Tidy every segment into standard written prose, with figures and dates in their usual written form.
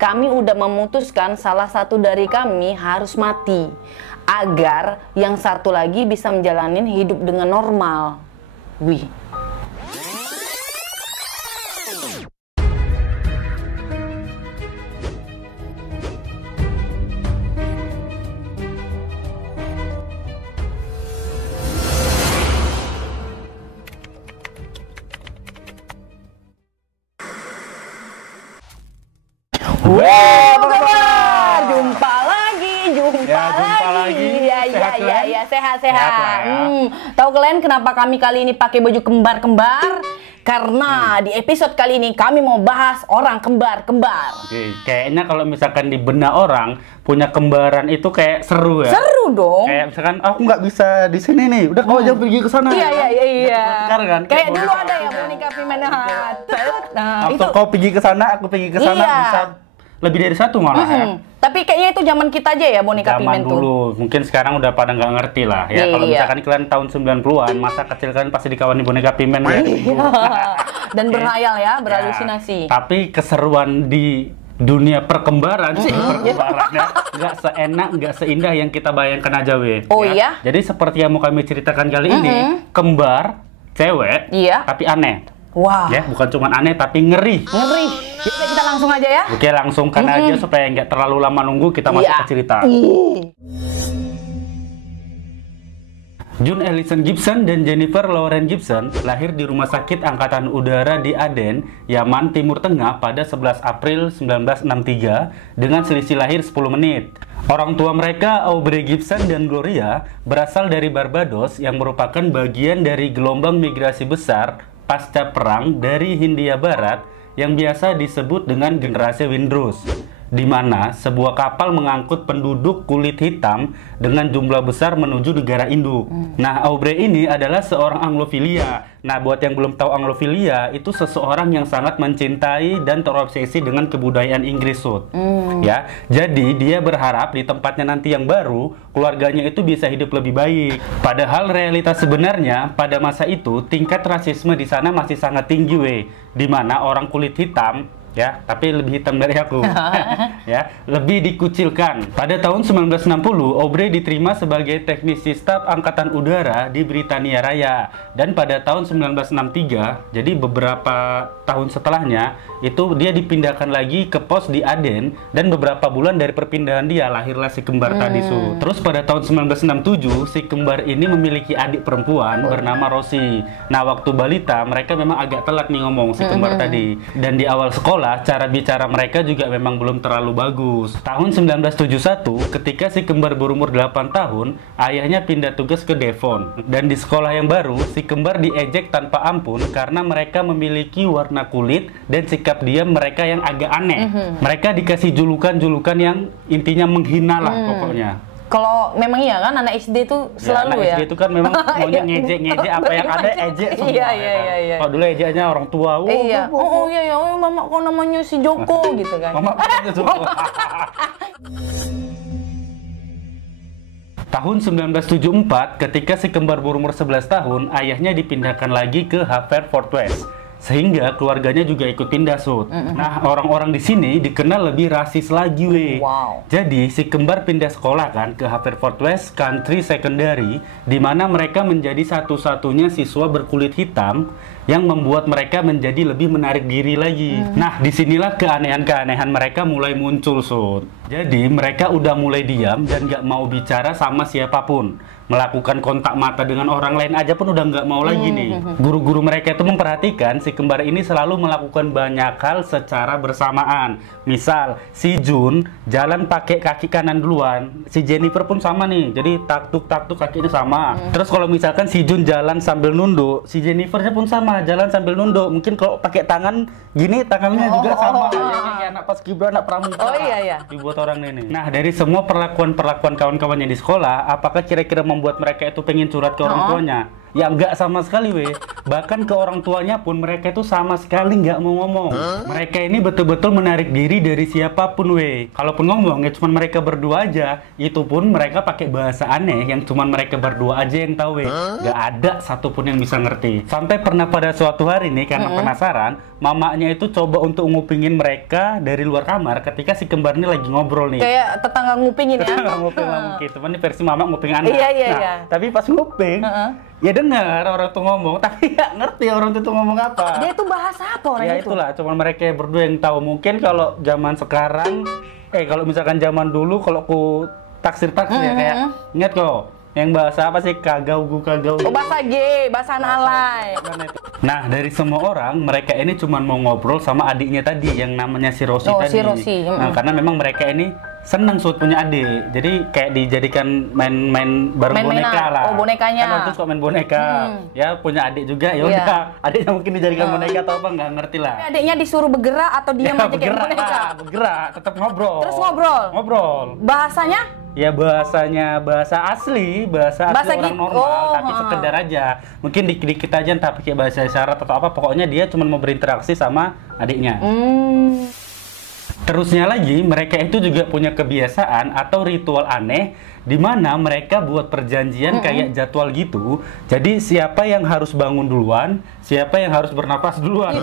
kami udah memutuskan salah satu dari kami harus mati agar yang satu lagi bisa menjalani hidup dengan normal. Wih. Wow, kabar? Jumpa lagi. Ya, sehat. Tahu kalian kenapa kami kali ini pakai baju kembar-kembar? Karena di episode kali ini kami mau bahas orang kembar-kembar. Oke, kayaknya kalau misalkan di benak orang punya kembaran itu kayak seru ya. Seru dong. Kayak misalkan aku nggak bisa di sini nih, udah kau jangan pergi ke sana. Iya. Kan? Kayak dulu ada ya boneka Pimenhat. Nah, atau itu kau pergi ke sana, aku pergi ke sana, Iya. bisa lebih dari satu malah ya. Tapi kayaknya itu zaman kita aja ya boneka Zaman Pimen tuh. dulu, mungkin sekarang udah pada nggak ngerti lah ya. Kalau Iya. misalkan kalian tahun 90-an, masa kecil kalian pasti dikawani boneka Pimen ya. Dan berhayal ya, Ya, berhalusinasi. tapi keseruan di dunia perkembaran sih, perkembarannya nggak seenak, nggak seindah yang kita bayangkan aja, weh. Oh ya. iya? Jadi seperti yang mau kami ceritakan kali ini, kembar, cewek, Iya. tapi aneh. Wah. Ya, bukan cuma aneh tapi ngeri. Ngeri. Oke, kita langsung aja ya. Oke, langsung kan aja supaya nggak terlalu lama nunggu, kita masuk Iya. ke cerita. June Ellison Gibson dan Jennifer Lauren Gibson lahir di Rumah Sakit Angkatan Udara di Aden, Yaman, Timur Tengah pada 11 April 1963 dengan selisih lahir 10 menit. Orang tua mereka, Aubrey Gibson dan Gloria, berasal dari Barbados yang merupakan bagian dari gelombang migrasi besar pasca perang dari Hindia Barat yang biasa disebut dengan generasi Windrush, di mana sebuah kapal mengangkut penduduk kulit hitam dengan jumlah besar menuju negara induk. Nah, Aubrey ini adalah seorang Anglofilia. Nah, buat yang belum tahu Anglofilia, itu seseorang yang sangat mencintai dan terobsesi dengan kebudayaan Inggris, Sud. Ya, jadi dia berharap di tempatnya nanti yang baru, keluarganya itu bisa hidup lebih baik. Padahal realitas sebenarnya pada masa itu tingkat rasisme di sana masih sangat tinggi, weh. Di mana orang kulit hitam, ya, tapi lebih hitam dari aku, ya, lebih dikucilkan. Pada tahun 1960, Aubrey diterima sebagai teknisi staf Angkatan Udara di Britania Raya, dan pada tahun 1963, jadi beberapa tahun setelahnya, itu dia dipindahkan lagi ke pos di Aden, dan beberapa bulan dari perpindahan dia lahirlah si kembar tadi, Su. Terus pada tahun 1967, si kembar ini memiliki adik perempuan bernama Rosie. Nah, waktu balita mereka memang agak telat nih ngomong si kembar tadi, dan di awal sekolah cara bicara mereka juga memang belum terlalu bagus. Tahun 1971, ketika si kembar berumur 8 tahun, ayahnya pindah tugas ke Devon, dan di sekolah yang baru si kembar diejek tanpa ampun karena mereka memiliki warna kulit dan sikap diam mereka yang agak aneh. Mereka dikasih julukan-julukan yang intinya menghina lah pokoknya. Kalau memang iya kan anak SD itu selalu anak ya. SD itu kan memang maunya ngejek-ngejek apa yang ada, ejek semua. Iya. Kalau dulu ejeknya orang tua. Iya. Oh, mama kok namanya si Joko gitu kan. Mama punya Joko. Tahun 1974, ketika si kembar berumur 11 tahun, ayahnya dipindahkan lagi ke Haverfordwest. Sehingga keluarganya juga ikut pindah, Sud. Nah, orang-orang di sini dikenal lebih rasis lagi, weh. Wow. Jadi, si kembar pindah sekolah kan ke Haverfordwest Country Secondary, di mana mereka menjadi satu-satunya siswa berkulit hitam yang membuat mereka menjadi lebih menarik diri lagi. Nah, disinilah keanehan-keanehan mereka mulai muncul, Sud. Jadi, mereka udah mulai diam dan nggak mau bicara sama siapapun. Melakukan kontak mata dengan orang lain aja pun udah nggak mau lagi nih. Guru-guru mereka itu memperhatikan si kembar ini selalu melakukan banyak hal secara bersamaan. Misal, si June jalan pakai kaki kanan duluan, si Jennifer pun sama nih. Jadi taktuk kakinya sama. Terus kalau misalkan si June jalan sambil nunduk, si Jennifernya pun sama, jalan sambil nunduk. Mungkin kalau pakai tangan gini, tangannya juga sama. Ya, kayak anak paskibra, anak pramuka. Oh iya. Dibuat orang ini. Nah, dari semua perlakuan kawan-kawannya di sekolah, apakah kira-kira membuat mereka itu pengen curhat ke orang tuanya? ya nggak sama sekali weh. Bahkan ke orang tuanya pun mereka itu sama sekali nggak mau ngomong. Mereka ini betul-betul menarik diri dari siapapun weh. Kalaupun ngomong ya cuma mereka berdua aja. Itu pun mereka pakai bahasa aneh yang cuma mereka berdua aja yang tahu weh. Nggak ada satupun yang bisa ngerti. Sampai pernah pada suatu hari nih karena penasaran, mamanya itu coba untuk ngupingin mereka dari luar kamar ketika si kembar ini lagi ngobrol nih. Kayak tetangga ngupingin ya. Tetangga nguping lah mungkin. Cuman ini versi mama nguping anak. Iya. Tapi pas nguping, ya dengar orang tuh ngomong, tapi nggak ngerti orang tuh ngomong apa. Dia itu bahasa apa orang Ya itu? itulah, cuma mereka berdua yang tahu. Mungkin kalau zaman sekarang, kalau misalkan zaman dulu kalau ku taksir ya kayak, ingat kok, yang bahasa apa sih? Kagau. Oh, bahasa G, bahasa alay. Nah, dari semua orang, mereka ini cuma mau ngobrol sama adiknya tadi, yang namanya si Rosi tadi. Si Rosi. Nah, karena memang mereka ini seneng punya adik. Jadi kayak dijadikan main bareng boneka lah. Oh, bonekanya. Kan waktu itu suka main boneka. Ya, punya adik juga, ya udah. Adiknya mungkin dijadikan boneka atau apa, nggak ngerti lah. Adiknya disuruh bergerak atau diam aja kayak boneka? Bergerak, tetap ngobrol. Terus ngobrol? Ngobrol. Bahasanya? Ya bahasanya bahasa asli orang gitu. normal, tapi sekedar aja. Mungkin dikit-dikit aja entah pakai bahasa isyarat atau apa, pokoknya dia cuma mau berinteraksi sama adiknya. Terusnya lagi, mereka itu juga punya kebiasaan atau ritual aneh di mana mereka buat perjanjian kayak jadwal gitu. Jadi siapa yang harus bangun duluan, siapa yang harus bernapas duluan.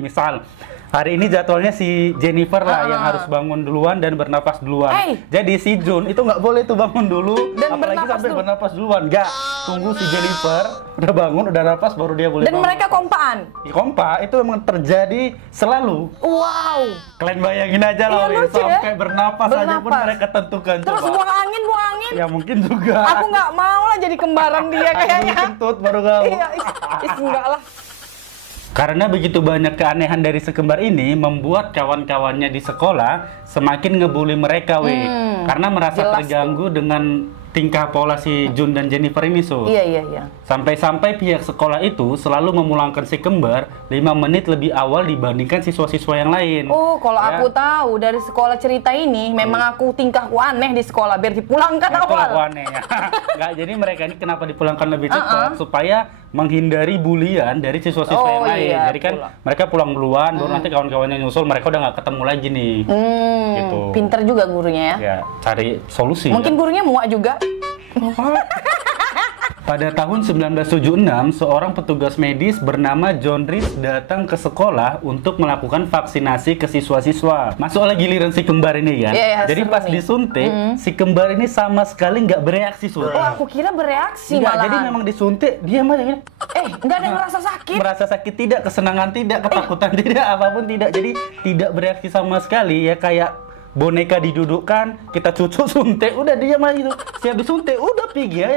Misal hari ini jadwalnya si Jennifer lah yang harus bangun duluan dan bernapas duluan. Jadi si Jun itu nggak boleh tuh bangun dulu, dan apalagi sampai bernapas duluan. Nggak, tunggu si Jennifer udah bangun, udah napas baru dia boleh dan bangun. mereka kompaan? Kompa, itu memang terjadi selalu. Wow. Kalian bayangin aja loh, sampai bernapas aja pun mereka tentukan. Terus coba. buang angin. Ya mungkin juga. Aku nggak mau lah jadi kembaran dia kayaknya. Kentut baru kau. Iya, enggak lah. Karena begitu banyak keanehan dari sekembar ini, membuat kawan-kawannya di sekolah semakin ngebully mereka, karena merasa terganggu dengan tingkah pola si Jun dan Jennifer ini, Iya. Sampai-sampai pihak sekolah itu selalu memulangkan si kembar 5 menit lebih awal dibandingkan siswa-siswa yang lain. Oh, kalau aku tahu dari sekolah cerita ini, memang aku tingkahku aneh di sekolah, biar dipulangkan awal. Aku aneh ya. Nggak, jadi mereka ini kenapa dipulangkan lebih cepat? Supaya menghindari bulian dari siswa-siswa yang lain. Jadi kan mereka pulang duluan, baru nanti kawan-kawannya nyusul, mereka udah nggak ketemu lagi nih. Gitu. Pinter juga gurunya ya. Ya, cari solusi. Mungkin gurunya muak juga. Pada tahun 1976, seorang petugas medis bernama John Reese datang ke sekolah untuk melakukan vaksinasi ke siswa-siswa. Masuk lagi giliran si kembar ini kan. Jadi pas disuntik, si kembar ini sama sekali nggak bereaksi, Oh, aku kira bereaksi malah. malahan. Jadi memang disuntik, dia aja gini. Nggak ada yang merasa sakit? Merasa sakit tidak, kesenangan tidak, ketakutan tidak, apapun tidak. Jadi tidak bereaksi sama sekali, ya kayak boneka didudukkan, kita cucuk suntik, udah diam aja gitu. Siap disuntik, udah pergi ya.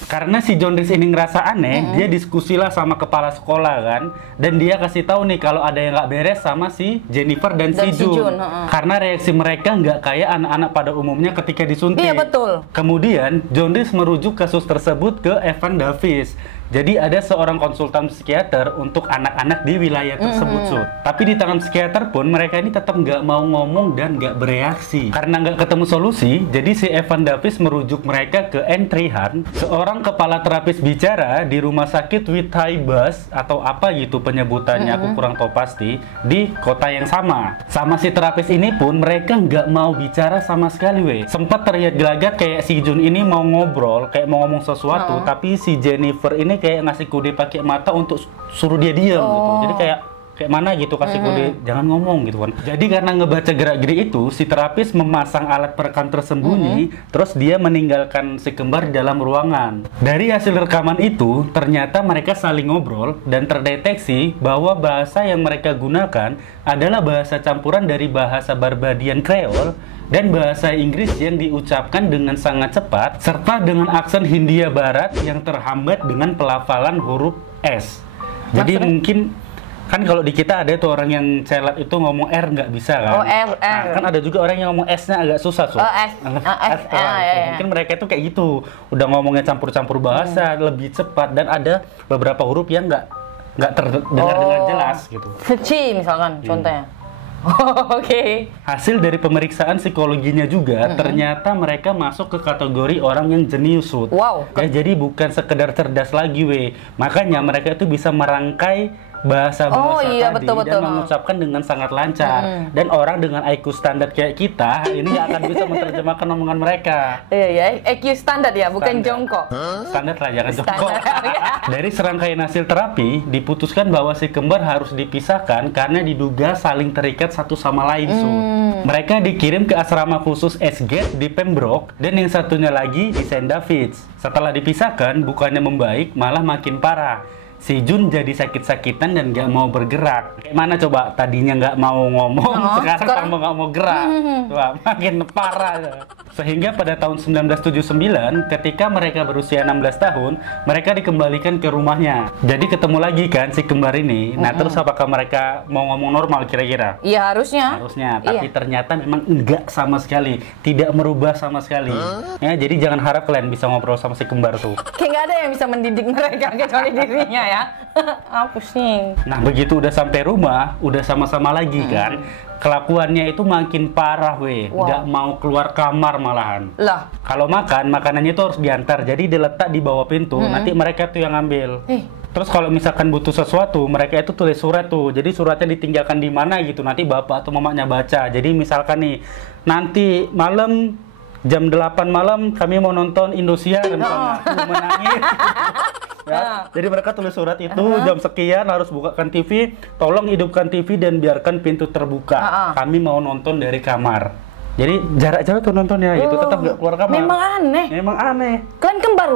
Karena si John Reese ini ngerasa aneh, dia diskusilah sama kepala sekolah kan, dan dia kasih tahu nih kalau ada yang nggak beres sama si Jennifer dan si Jun. Karena reaksi mereka nggak kayak anak-anak pada umumnya ketika disuntik. Iya betul. Kemudian John Reese merujuk kasus tersebut ke Evan Davis. Jadi ada seorang konsultan psikiater untuk anak-anak di wilayah tersebut, Tapi di tangan psikiater pun mereka ini tetap nggak mau ngomong dan nggak bereaksi. Karena nggak ketemu solusi, jadi si Evan Davis merujuk mereka ke Entrihan, seorang kepala terapis bicara di rumah sakit Withaibas atau apa gitu penyebutannya, aku kurang tahu pasti, di kota yang sama. Sama si terapis ini pun mereka nggak mau bicara sama sekali, Sempat terlihat gelagat kayak si Jun ini mau ngobrol, kayak mau ngomong sesuatu, tapi si Jennifer ini kayak ngasih kode pakai mata untuk suruh dia diam gitu. Jadi kayak mana gitu kasih kode jangan ngomong gitu kan. Jadi karena ngebaca gerak-gerik itu, si terapis memasang alat perekam tersembunyi, terus dia meninggalkan si kembar di dalam ruangan. Dari hasil rekaman itu, ternyata mereka saling ngobrol dan terdeteksi bahwa bahasa yang mereka gunakan adalah bahasa campuran dari bahasa Barbadian Creole dan bahasa Inggris yang diucapkan dengan sangat cepat serta dengan aksen Hindia Barat yang terhambat dengan pelafalan huruf S. Jadi mungkin kan kalau di kita ada tuh orang yang celat itu ngomong R nggak bisa kan? Oh, R. Nah, kan ada juga orang yang ngomong S-nya agak susah, S. Mungkin mereka itu kayak gitu, udah ngomongnya campur-campur bahasa lebih cepat dan ada beberapa huruf yang nggak terdengar dengan jelas gitu. Feci misalkan contohnya. Oke. Hasil dari pemeriksaan psikologinya juga ternyata mereka masuk ke kategori orang yang jenius, Sud. Wow. Ya, jadi bukan sekedar cerdas lagi, makanya mereka itu bisa merangkai bahasa-bahasa iya, tadi betul. dan mengucapkan dengan sangat lancar. Dan orang dengan IQ standar kayak kita ini nggak akan bisa menerjemahkan omongan mereka. Iya, IQ standar ya, bukan jongkok. Standar lah, jangan jongkok. Standar. Dari serangkaian hasil terapi, diputuskan bahwa si kembar harus dipisahkan karena diduga saling terikat satu sama lain. Mereka dikirim ke asrama khusus Esgate di Pembroke dan yang satunya lagi di St. David's. Setelah dipisahkan, bukannya membaik, malah makin parah. Si Jun jadi sakit-sakitan dan nggak mau bergerak. Kayak mana coba? Tadinya nggak mau ngomong, sekarang kamu nggak mau gerak. Wah, makin parah. Sehingga pada tahun 1979, ketika mereka berusia 16 tahun, mereka dikembalikan ke rumahnya. Jadi ketemu lagi kan si kembar ini. Nah, terus apakah mereka mau ngomong normal kira-kira? Iya, harusnya. Harusnya, tapi ternyata memang enggak sama sekali. Tidak merubah sama sekali. Ya, jadi jangan harap kalian bisa ngobrol sama si kembar tuh. Kayak nggak ada yang bisa mendidik mereka kecuali dirinya ya. Pusing. Nah, begitu udah sampai rumah, udah sama-sama lagi kan. Kelakuannya itu makin parah, nggak mau keluar kamar malahan. Lah. Kalau makan, makanannya itu harus diantar. Jadi diletak di bawah pintu, nanti mereka tuh yang ngambil. Terus kalau misalkan butuh sesuatu, mereka itu tulis surat tuh. Jadi suratnya ditinggalkan di mana gitu. Nanti bapak atau mamanya baca. Jadi misalkan nih, nanti malam jam 8 malam kami mau nonton Indosiar misalnya. Menangis. Ya, jadi mereka tulis surat itu jam sekian harus bukakan TV, tolong hidupkan TV dan biarkan pintu terbuka. Kami mau nonton dari kamar. Jadi jarak jauh tuh nontonnya gitu, tetap nggak keluar kamar. Memang aneh. Memang aneh. Kalian kembar,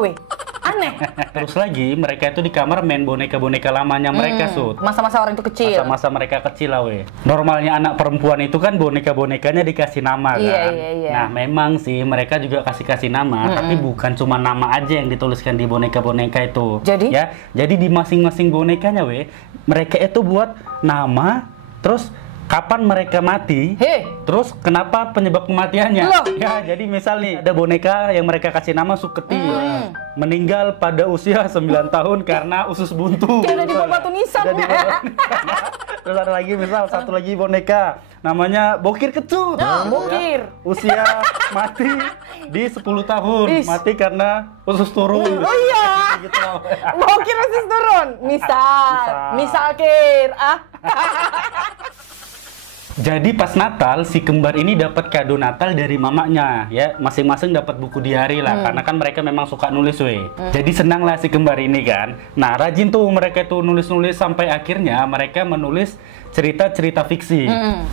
aneh. Terus lagi mereka itu di kamar main boneka-boneka lamanya mereka, Sud. Masa-masa orang itu kecil. Masa-masa mereka kecil lah, Normalnya anak perempuan itu kan boneka-bonekanya dikasih nama kan. Iya. Nah, memang sih mereka juga kasih nama, tapi bukan cuma nama aja yang dituliskan di boneka-boneka itu. Jadi? Ya, jadi di masing-masing bonekanya, mereka itu buat nama, terus kapan mereka mati, terus kenapa penyebab kematiannya. Ya, jadi misal nih ada boneka yang mereka kasih nama Suketi, meninggal pada usia 9 tahun karena usus buntu. Kayak ada di bawah tulisan. Terus ada lagi misal satu lagi boneka namanya Bokir Kecut. Bokir. Usia mati di 10 tahun, mati karena usus turun. Oh iya. Gitu. Bokir usus turun. Misal Kir. Jadi pas Natal si kembar ini dapat kado Natal dari mamanya, ya masing-masing dapat buku diari lah, karena kan mereka memang suka nulis, Jadi senang lah si kembar ini kan. Nah, rajin tuh mereka tuh nulis-nulis sampai akhirnya mereka menulis cerita-cerita fiksi.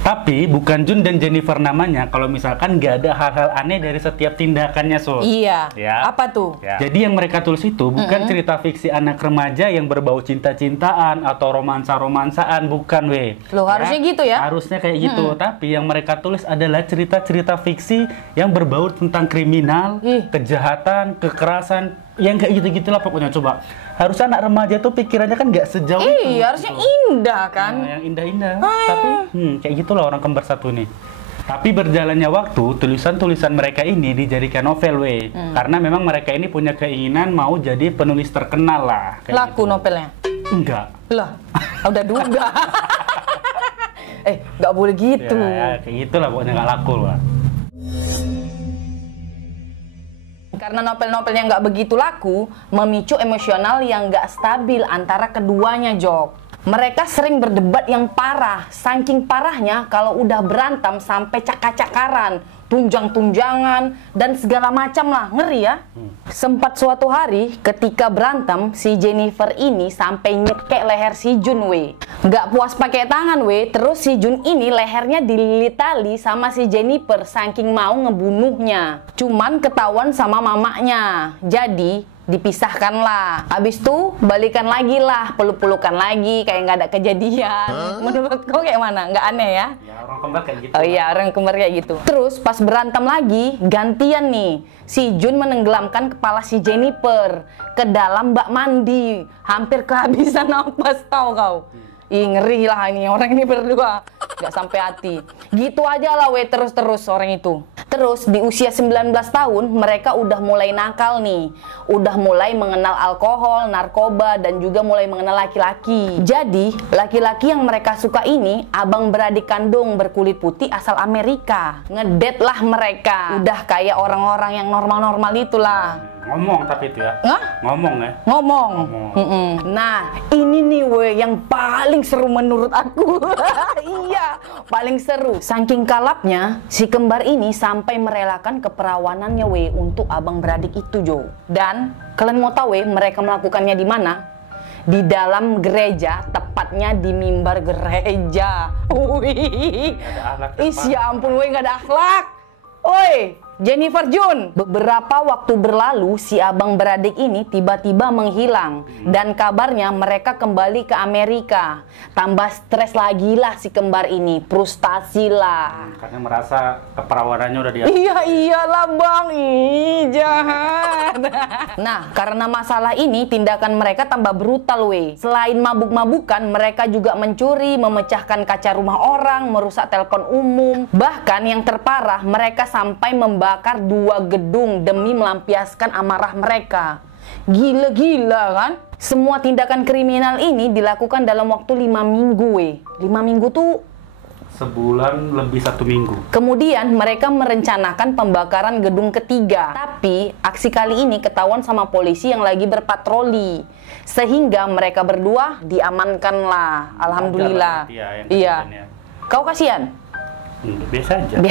Tapi bukan Jun dan Jennifer namanya kalau misalkan nggak ada hal-hal aneh dari setiap tindakannya, Iya. Ya. Apa tuh? Ya. Jadi yang mereka tulis itu bukan cerita fiksi anak remaja yang berbau cinta-cintaan atau romansa-romansaan, bukan, Loh, harusnya gitu ya? Harusnya kayak gitu. Tapi yang mereka tulis adalah cerita-cerita fiksi yang berbau tentang kriminal, kejahatan, kekerasan, yang kayak gitu-gitulah pokoknya. Coba, harusnya anak remaja tuh pikirannya kan nggak sejauh itu. Iya, harusnya indah kan? Nah, yang indah-indah. Tapi kayak gitulah orang kembar satu ini. Tapi berjalannya waktu, tulisan-tulisan mereka ini dijadikan novel, karena memang mereka ini punya keinginan mau jadi penulis terkenal lah. Laku gitu. novelnya? Enggak. Lah, udah duga. Nggak boleh gitu. Ya, kayak gitulah pokoknya nggak laku lah. Karena novel-novel yang nggak begitu laku, memicu emosional yang nggak stabil antara keduanya, Jok. Mereka sering berdebat yang parah, saking parahnya kalau udah berantem sampai cakar-cakaran, tunjang-tunjangan, dan segala macam lah, ngeri ya. Sempat suatu hari ketika berantem, si Jennifer ini sampai nyekek leher si Jun, Nggak puas pakai tangan, terus si Jun ini lehernya dililit tali sama si Jennifer saking mau ngebunuhnya. Cuman ketahuan sama mamanya, jadi dipisahkan lah. Habis itu balikan lagi lah, peluk-pelukan lagi kayak nggak ada kejadian. Menurut kau kayak mana? Nggak aneh ya? Ya, orang kembar kayak gitu. Oh iya, orang kembar kayak gitu. Terus pas berantem lagi, gantian nih. Si Jun menenggelamkan kepala si Jennifer ke dalam bak mandi. Hampir kehabisan napas, tau kau. Ih, ngeri lah ini orang ini berdua. Nggak sampai hati. Gitu aja lah, terus-terus orang itu. Terus di usia 19 tahun mereka udah mulai nakal nih. Udah mulai mengenal alkohol, narkoba, dan juga mulai mengenal laki-laki. Jadi laki-laki yang mereka suka ini abang beradik kandung berkulit putih asal Amerika. Ngedet lah mereka. Udah kayak orang-orang yang normal-normal itulah. Ngomong tapi itu ya. Hah? Ngomong ya. Ngomong. Nah, ini nih weh yang paling seru menurut aku. Iya, paling seru. Saking kalapnya, si kembar ini sampai merelakan keperawanannya weh untuk abang beradik itu, Jo. Dan kalian mau tahu weh mereka melakukannya di mana? Di dalam gereja, tepatnya di mimbar gereja. Wih. Ya ampun weh, nggak ada akhlak. Oi, Jennifer Jun. Beberapa waktu berlalu si abang beradik ini tiba-tiba menghilang dan kabarnya mereka kembali ke Amerika. Tambah stres lagi lah si kembar ini, frustasi lah. Karena merasa keperawanannya udah dia. Iya iyalah bang, ih jahat. Nah karena masalah ini tindakan mereka tambah brutal weh. Selain mabuk-mabukan mereka juga mencuri, memecahkan kaca rumah orang, merusak telepon umum. Bahkan yang terparah mereka sampai membakar 2 gedung demi melampiaskan amarah mereka. Gila-gila kan? Semua tindakan kriminal ini dilakukan dalam waktu 5 minggu weh. 5 minggu tuh sebulan lebih 1 minggu. Kemudian mereka merencanakan pembakaran gedung ketiga. Tapi aksi kali ini ketahuan sama polisi yang lagi berpatroli. Sehingga mereka berdua diamankan lah. Alhamdulillah. Iya. Kau kasihan? Biasa aja.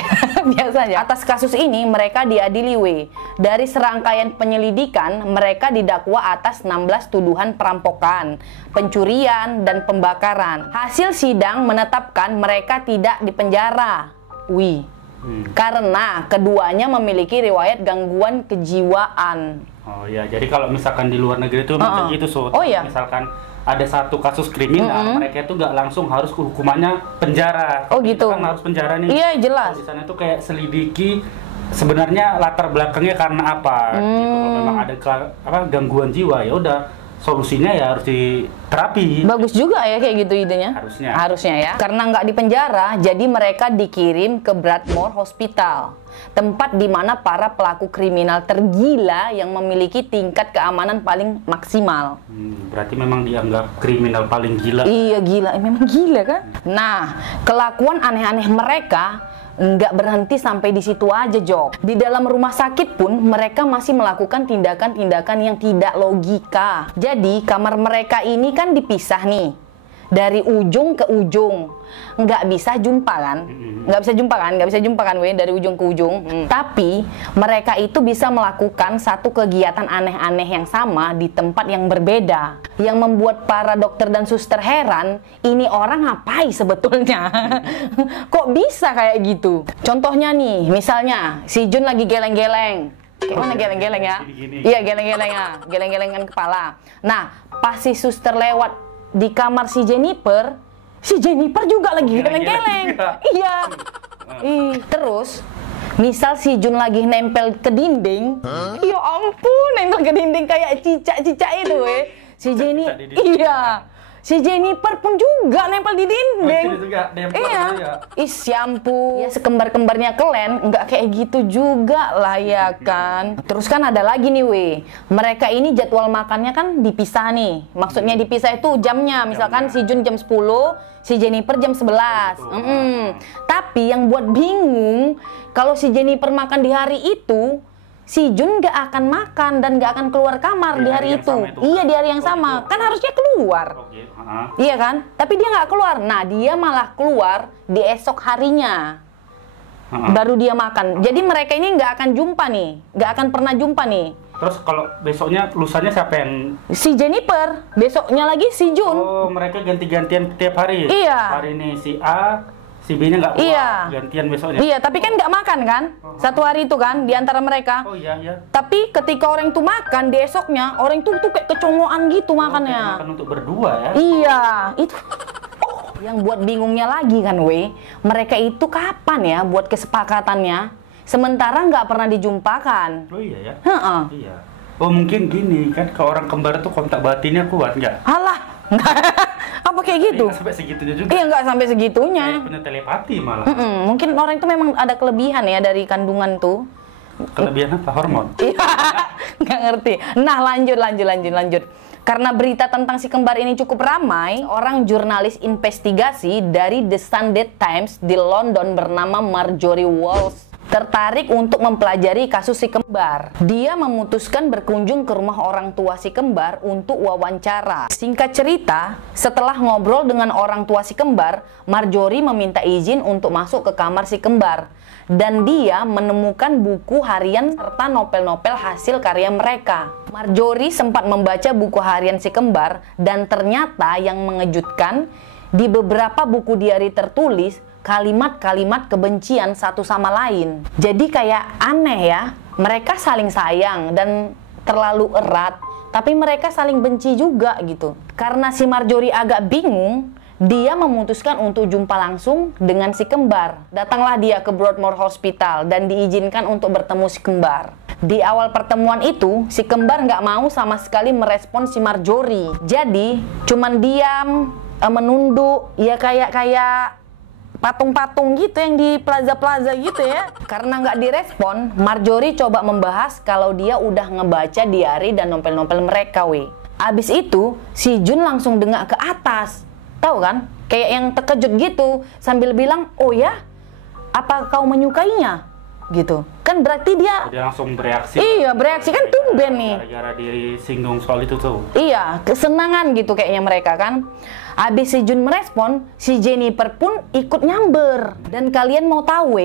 Biasa aja. Atas kasus ini mereka diadili weh. Dari serangkaian penyelidikan mereka didakwa atas 16 tuduhan perampokan, pencurian, dan pembakaran. Hasil sidang menetapkan mereka tidak dipenjara. Wih. Karena keduanya memiliki riwayat gangguan kejiwaan. Oh ya, jadi kalau misalkan di luar negeri itu macam gitu, so. Oh iya. Misalkan ada satu kasus kriminal, mereka itu nggak langsung harus hukumannya penjara. Oh gitu. Kan harus penjara nih. Iya jelas. Di sana tuh kayak selidiki sebenarnya latar belakangnya karena apa. Gitu. Kalau memang ada gangguan jiwa, ya udah solusinya ya harus diterapi. Bagus juga ya kayak gitu idenya. Harusnya ya. Karena nggak dipenjara, jadi mereka dikirim ke Broadmoor Hospital, tempat di mana para pelaku kriminal tergila yang memiliki tingkat keamanan paling maksimal. Berarti memang dianggap kriminal paling gila. Iya gila, memang gila kan. Nah, kelakuan aneh-aneh mereka nggak berhenti sampai di situ aja, Jok. Di dalam rumah sakit pun mereka masih melakukan tindakan-tindakan yang tidak logika. Jadi kamar mereka ini kan dipisah nih dari ujung ke ujung. Nggak bisa jumpa kan? Nggak bisa jumpa kan weh, dari ujung ke ujung. Tapi mereka itu bisa melakukan satu kegiatan aneh-aneh yang sama di tempat yang berbeda. Yang membuat para dokter dan suster heran, ini orang ngapain sebetulnya? Kok bisa kayak gitu? Contohnya nih, misalnya si Jun lagi geleng-geleng. Kayak mana geleng-geleng ya? Iya geleng-geleng ya, geleng-gelengan kepala. Nah, pas si suster lewat di kamar si Jennifer juga lagi geleng-geleng. Iya. Terus misal si Jun lagi nempel ke dinding, ya ampun, nempel ke dinding kayak cicak-cicak itu weh. Si Jennifer pun juga nempel di dinding. Iya. Siampu. Ya sekembar-kembarnya kalian nggak kayak gitu juga lah ya kan. Terus kan ada lagi nih weh. Mereka ini jadwal makannya kan dipisah nih. Maksudnya dipisah itu jamnya. Misalkan si Jun jam 10, si Jennifer jam 11. Tapi yang buat bingung, kalau si Jennifer makan di hari itu, si Jun gak akan makan dan gak akan keluar kamar di hari itu. Iya, di hari yang sama. Kan harusnya keluar. Iya kan? Tapi dia gak keluar. Nah, dia malah keluar di esok harinya. Baru dia makan. Jadi mereka ini gak akan jumpa nih. Gak akan pernah jumpa nih. Terus kalau besoknya, lusanya siapa yang? Si Jennifer. Besoknya lagi si Jun. Oh, mereka ganti-gantian tiap hari? Iya. Hari ini si A, si B-nya nggak pulang, gantian besoknya. Iya, tapi kan nggak makan kan? Satu hari itu kan, di antara mereka. Oh iya. Tapi ketika orang itu makan, di esoknya, orang itu tuh kayak kecongoan gitu makannya. Makan untuk berdua ya? Iya, itu. Yang buat bingungnya lagi kan, weh. Mereka itu kapan ya buat kesepakatannya? Sementara nggak pernah dijumpakan. Oh iya ya? Iya. Oh mungkin gini, kan kalau orang kembar tuh kontak batinnya kuat nggak? Alah, Apa kayak gitu? Nggak sampai segitunya juga. Iya, nggak sampai segitunya. Kayak punya telepati malah. Mungkin orang itu memang ada kelebihan ya dari kandungan tuh. Kelebihan apa? Hormon? Iya, nggak ngerti. Nah, lanjut. Karena berita tentang si kembar ini cukup ramai, orang jurnalis investigasi dari The Sunday Times di London bernama Marjorie Walsh tertarik untuk mempelajari kasus si kembar. Dia memutuskan berkunjung ke rumah orang tua si kembar untuk wawancara. Singkat cerita, setelah ngobrol dengan orang tua si kembar, Marjorie meminta izin untuk masuk ke kamar si kembar. Dan dia menemukan buku harian serta novel-novel hasil karya mereka. Marjorie sempat membaca buku harian si kembar dan ternyata yang mengejutkan, di beberapa buku diari tertulis kalimat-kalimat kebencian satu sama lain. Jadi kayak aneh ya, mereka saling sayang dan terlalu erat, tapi mereka saling benci juga gitu. Karena si Marjorie agak bingung, dia memutuskan untuk jumpa langsung dengan si kembar. Datanglah dia ke Broadmoor Hospital dan diizinkan untuk bertemu si kembar. Di awal pertemuan itu, si kembar nggak mau sama sekali merespon si Marjorie. Jadi, cuman diam, menunduk, ya kayak patung-patung gitu yang di plaza-plaza gitu ya. Karena nggak direspon, Marjorie coba membahas kalau dia udah ngebaca diari dan novel-novel mereka, weh. Abis itu, si Jun langsung dengak ke atas. Tahu kan? Kayak yang terkejut gitu, sambil bilang, "Oh ya? Apa kau menyukainya?" Gitu. Kan berarti dia langsung bereaksi. Iya, bereaksi kan tumben nih. Gara-gara disinggung soal itu tuh. Iya, kesenangan gitu kayaknya mereka kan. Habis si Jun merespon, si Jennifer pun ikut nyamber. Dan kalian mau tahu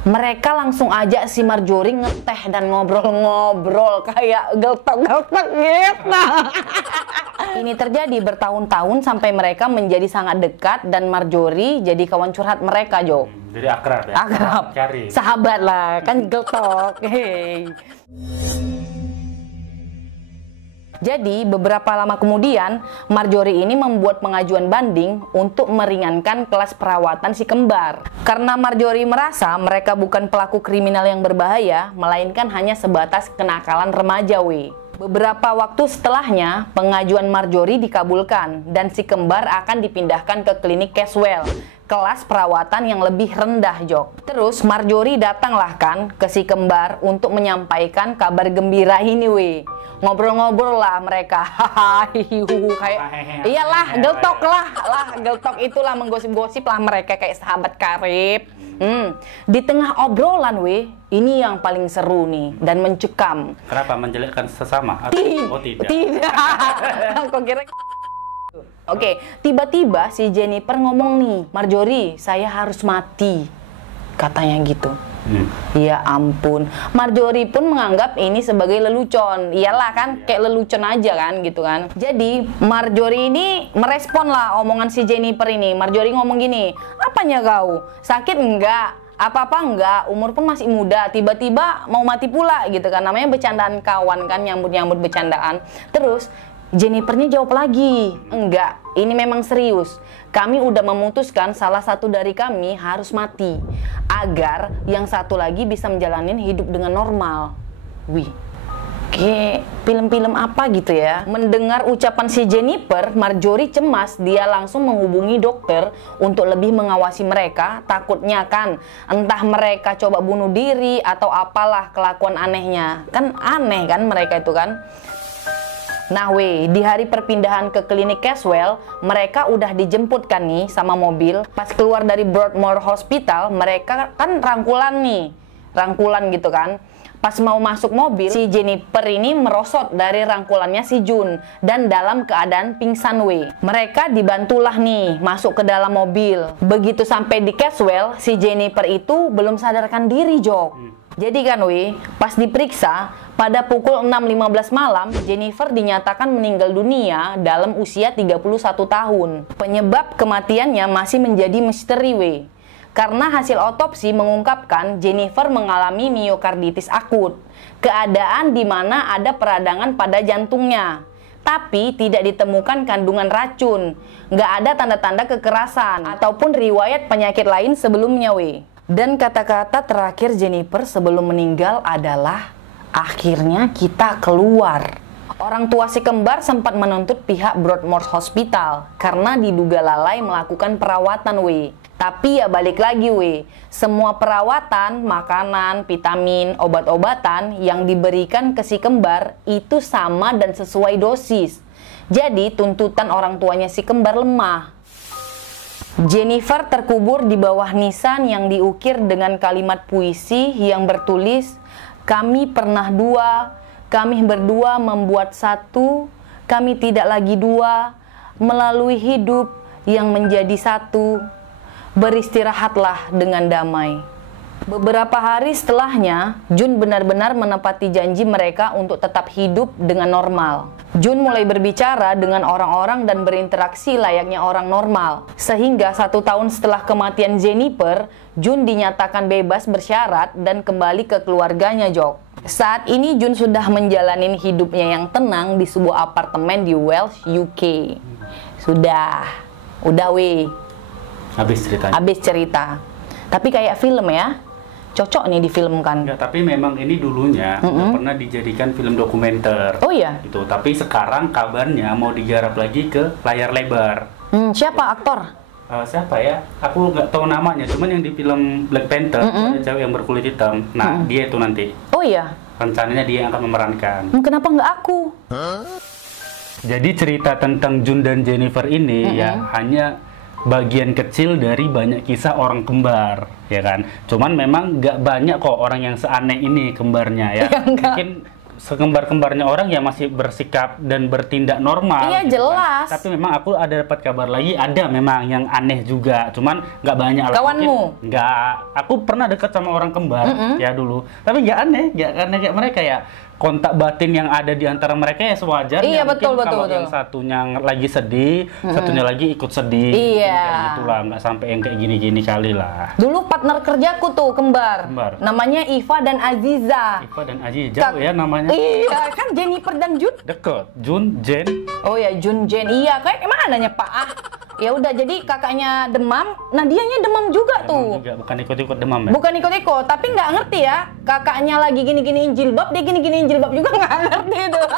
mereka langsung ajak si Marjorie ngeteh dan ngobrol-ngobrol kayak geltok-geltok gitu. Ini terjadi bertahun-tahun sampai mereka menjadi sangat dekat dan Marjorie jadi kawan curhat mereka, Jo. Jadi akrab ya? Akrab. Cari. Sahabat lah, kan geltok. Hey. Jadi, beberapa lama kemudian, Marjorie ini membuat pengajuan banding untuk meringankan kelas perawatan si kembar. Karena Marjorie merasa mereka bukan pelaku kriminal yang berbahaya, melainkan hanya sebatas kenakalan remaja, weh. Beberapa waktu setelahnya, pengajuan Marjorie dikabulkan dan si kembar akan dipindahkan ke klinik Caswell, kelas perawatan yang lebih rendah, Jok. Terus Marjorie datanglah kan ke si kembar untuk menyampaikan kabar gembira ini, weh. Ngobrol-ngobrol lah mereka. Kayak iyalah, geltok itulah menggosip-gosip lah mereka kayak sahabat karib. Di tengah obrolan, weh, ini yang paling seru nih dan mencekam. Kenapa menjelekkan sesama? Oh tidak. Tidak. Kok kira? Oke, tiba-tiba si Jennifer ngomong nih, "Marjorie, saya harus mati." Katanya gitu. Ya ampun. Marjorie pun menganggap ini sebagai lelucon. Iyalah kan, kayak lelucon aja kan gitu kan. Jadi Marjorie ini merespon lah omongan si Jennifer ini. Marjorie ngomong gini, "Apanya kau? Sakit enggak? Apa-apa enggak? Umur pun masih muda, tiba-tiba mau mati pula," gitu kan. Namanya bercandaan kawan kan, nyambut-nyambut bercandaan. Terus Jennifernya jawab lagi, "Enggak, ini memang serius. Kami udah memutuskan salah satu dari kami harus mati, agar yang satu lagi bisa menjalani hidup dengan normal." Wih, kayak film-film apa gitu ya. Mendengar ucapan si Jennifer, Marjorie cemas. Dia langsung menghubungi dokter untuk lebih mengawasi mereka. Takutnya kan, entah mereka coba bunuh diri atau apalah kelakuan anehnya. Kan aneh kan mereka itu kan. Nah weh, di hari perpindahan ke klinik Caswell, mereka udah dijemput kan nih sama mobil. Pas keluar dari Broadmoor Hospital, mereka kan rangkulan gitu kan. Pas mau masuk mobil, si Jennifer ini merosot dari rangkulannya si Jun dan dalam keadaan pingsan, weh. Mereka dibantulah nih masuk ke dalam mobil. Begitu sampai di Caswell, si Jennifer itu belum sadarkan diri, Jok. Jadi kan weh, pas diperiksa, pada pukul 6.15 malam, Jennifer dinyatakan meninggal dunia dalam usia 31 tahun. Penyebab kematiannya masih menjadi misteri, weh. Karena hasil otopsi mengungkapkan Jennifer mengalami miokarditis akut, keadaan di mana ada peradangan pada jantungnya. Tapi tidak ditemukan kandungan racun, nggak ada tanda-tanda kekerasan, ataupun riwayat penyakit lain sebelumnya, weh. Dan kata-kata terakhir Jennifer sebelum meninggal adalah, "Akhirnya kita keluar." Orang tua si kembar sempat menuntut pihak Broadmoor Hospital karena diduga lalai melakukan perawatan, we. Tapi ya balik lagi, we. Semua perawatan, makanan, vitamin, obat-obatan yang diberikan ke si kembar itu sama dan sesuai dosis. Jadi tuntutan orang tuanya si kembar lemah. Jennifer terkubur di bawah nisan yang diukir dengan kalimat puisi yang bertulis, "Kami pernah dua, kami berdua membuat satu, kami tidak lagi dua, melalui hidup yang menjadi satu. Beristirahatlah dengan damai." Beberapa hari setelahnya, Jun benar-benar menepati janji mereka untuk tetap hidup dengan normal. Jun mulai berbicara dengan orang-orang dan berinteraksi layaknya orang normal. Sehingga 1 tahun setelah kematian Jennifer, Jun dinyatakan bebas bersyarat dan kembali ke keluarganya, Jok. Saat ini Jun sudah menjalani hidupnya yang tenang di sebuah apartemen di Wales, UK. Udah weh. Habis cerita. Tapi kayak film ya. Cocok nih difilmkan. Ya, tapi memang ini dulunya udah pernah dijadikan film dokumenter. Oh iya? Gitu. Tapi sekarang kabarnya mau digarap lagi ke layar lebar. Siapa aktor? Siapa ya? Aku nggak tahu namanya. Cuman yang di film Black Panther ada cewek yang berkulit hitam. Nah, dia itu nanti. Oh iya? Rencananya dia yang akan memerankan. Kenapa nggak aku? Jadi cerita tentang Jun dan Jennifer ini ya hanya bagian kecil dari banyak kisah orang kembar, ya kan? Cuman memang nggak banyak kok orang yang seaneh ini kembarnya ya. Mungkin sekembar-kembarnya orang yang masih bersikap dan bertindak normal. Iya gitu jelas. kan. Tapi memang aku ada dapat kabar lagi, ada memang yang aneh juga. Cuman nggak banyak lah. Kawanmu? Nggak. Aku pernah dekat sama orang kembar ya dulu. Tapi nggak aneh kayak mereka ya. Kontak batin yang ada di antara mereka ya sewajarnya. Iya betul. Yang satunya lagi sedih, satunya lagi ikut sedih. Iya. Kayak gitulah, nggak sampai yang kayak gini-gini kali lah. Dulu partner kerjaku tuh kembar. Namanya Iva dan Aziza. Iva dan Aziza jauh ya namanya. Iya kan Jennifer dan Jun. Deket. Jun, Jen. Oh ya Jun, Jen. Iya kayak mana nanya Pak? Ya udah jadi kakaknya demam, nah dianya demam juga tuh. Juga, bukan ikut-ikut demam ya? Bukan ikut-ikut, tapi nggak ngerti ya. Kakaknya lagi gini-giniin jilbab, dia gini-giniin jilbab juga nggak ngerti tuh.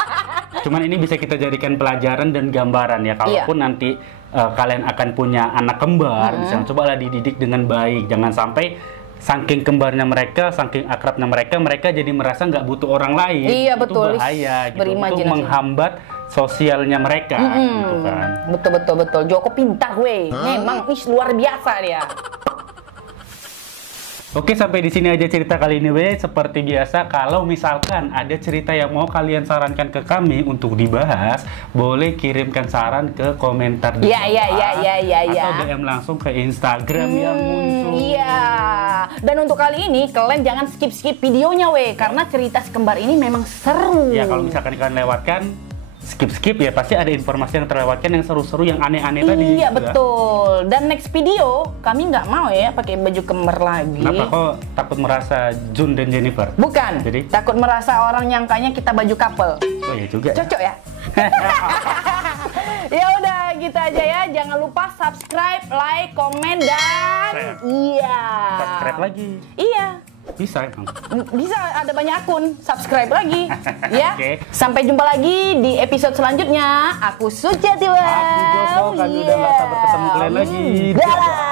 Cuman ini bisa kita jadikan pelajaran dan gambaran ya. Kalaupun nanti kalian akan punya anak kembar, misalnya cobalah dididik dengan baik. Jangan sampai saking kembarnya mereka, saking akrabnya mereka jadi merasa nggak butuh orang lain. Iya itu betul. bahaya gitu. Itu menghambat sosialnya mereka gitu kan. Betul. Joko pintar weh. Memang luar biasa dia. Oke, sampai di sini aja cerita kali ini, weh. Seperti biasa, kalau misalkan ada cerita yang mau kalian sarankan ke kami untuk dibahas, boleh kirimkan saran ke komentar di bawah. Atau DM langsung ke Instagram yang muncul. Iya. Dan untuk kali ini, kalian jangan skip videonya, weh. Karena cerita sekembar ini memang seru. Ya, kalau misalkan kalian lewatkan, skip ya pasti ada informasi yang terlewatkan yang seru-seru yang aneh-aneh tadi. Iya betul. Dan next video kami nggak mau ya pakai baju kembar lagi. Kenapa kok takut merasa Jun dan Jennifer? Bukan. Jadi takut merasa orang nyangkanya kita baju couple. Oh iya juga. Cocok ya. Ya udah gitu aja ya. Jangan lupa subscribe, like, komen dan Subscribe lagi. Iya. Bisa emang. Bisa ada banyak akun, subscribe lagi ya. Okay. Sampai jumpa lagi di episode selanjutnya. Aku Suciati. Aku Joko, kami udah gak sabar ketemu kalian lagi. Dadah.